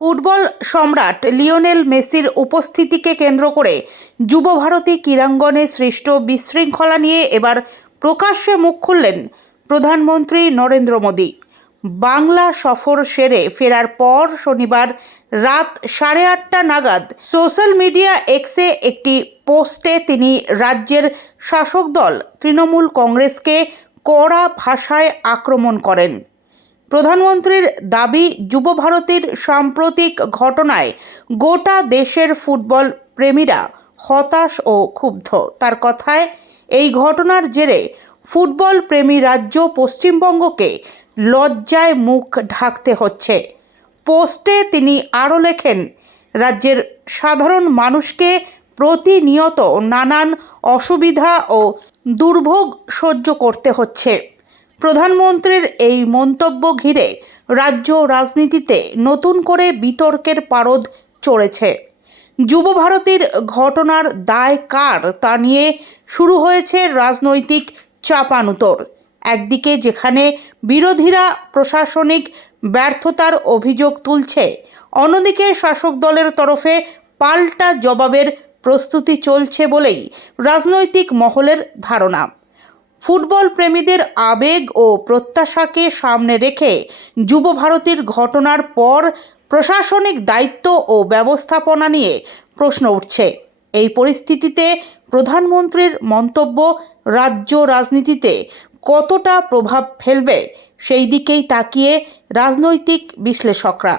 Football সম্রাট Lionel মেসির উপস্থিতিকে কেন্দ্র করে যুবভারতী ক্রীড়াঙ্গনে সৃষ্ট বিশৃঙ্খলা নিয়ে এবার প্রকাশ্যে মুখ খুললেন প্রধানমন্ত্রী নরেন্দ্র মোদী। বাংলা সফর সেরে ফেরার পর শনিবার রাত 8:30 নাগাদ সোশ্যাল মিডিয়া এক্সে একটি পোস্টে তিনি রাজ্যের শাসক দল তৃণমূল কংগ্রেসকে কড়া ভাষায় আক্রমণ করেন। প্রধানমন্ত্রীর দাবি, যুবভারতীর সাম্প্রতিক ঘটনায় গোটা দেশের ফুটবল প্রেমীরা হতাশ ও ক্ষুব্ধ। তার কথায়, এই ঘটনার জেরে ফুটবল প্রেমী রাজ্য পশ্চিমবঙ্গকে লজ্জায় মুখ ঢাকতে হচ্ছে। পোস্টে তিনি আরও লেখেন, রাজ্যের সাধারণ মানুষকে প্রতিনিয়ত নানান অসুবিধা ও দুর্ভোগ সহ্য করতে হচ্ছে। প্রধানমন্ত্রীর এই মন্তব্য ঘিরে রাজ্য রাজনীতিতে নতুন করে বিতর্কের পারদ চড়েছে। যুবভারতীর ঘটনার দায় কার তা নিয়ে শুরু হয়েছে রাজনৈতিক চাপানুতোর। একদিকে যেখানে বিরোধীরা প্রশাসনিক ব্যর্থতার অভিযোগ তুলছে, অন্যদিকে শাসক দলের তরফে পাল্টা জবাবের প্রস্তুতি চলছে বলেই রাজনৈতিক মহলের ধারণা। ফুটবল প্রেমীদের আবেগ ও প্রত্যাশাকে সামনে রেখে যুবভারতীর ঘটনার পর প্রশাসনিক দায়িত্ব ও ব্যবস্থাপনা নিয়ে প্রশ্ন উঠছে। এই পরিস্থিতিতে প্রধানমন্ত্রীর মন্তব্য রাজ্য রাজনীতিতে কতটা প্রভাব ফেলবে সেই দিকেই তাকিয়ে রাজনৈতিক বিশ্লেষকরা।